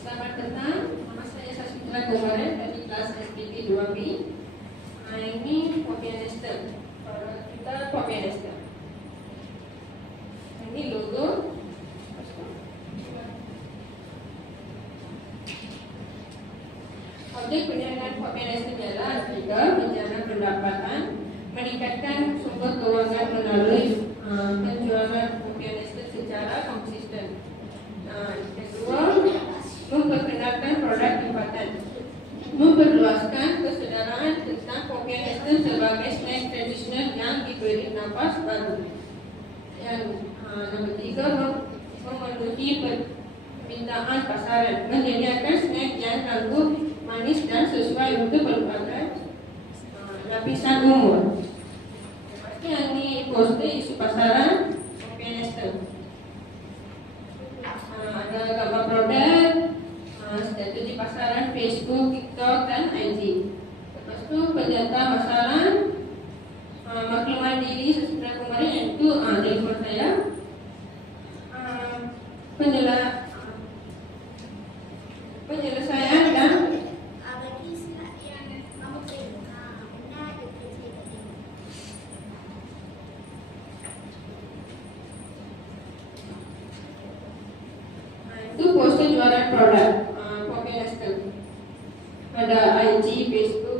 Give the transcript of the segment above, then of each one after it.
Selamat datang, nama saya Sasmita Gomaren dari kelas SPT 2B. Nah, ini Popianester. Kita Popianester. Ini logo. Objek perniagaan Popianester adalah tiga menjaga pendapatan, meningkatkan sumber keuangan melalui uh, penjualan Estem sebagai snack tradisional yang diberi nafas baru. Yang uh, nombor tiga memenuhi permintaan pasaran. Menyediakan snack yang tangguh manis dan sesuai untuk berbagai uh, lapisan umur. Pasti yang ini poster isu pasaran Estem uh, ada gambar produk strategi pasaran Facebook, TikTok, dan IG. Lepas tu penjata pasaran, uh, maklumat diri sesudah kemarin iaitu uh, telefon saya. Uh, itu poster jualan produk uh. Ada IG, Facebook,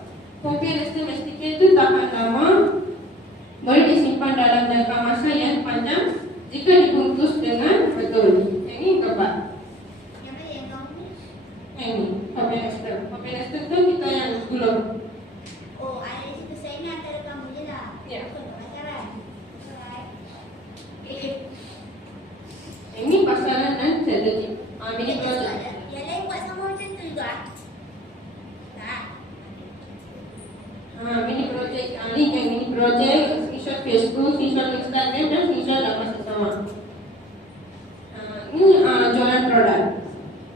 Kopi Nestle Mestika itu tahan lama, boleh disimpan dalam jangka masa yang panjang jika dibungkus dengan betul. Yang ini. Yang ini, kopi Nestle. Kopi Nestle itu kita yang gulung. Ya. Yang ini pasaran dan strategi. Uh, electronic and any project, official Facebook, official Instagram, and official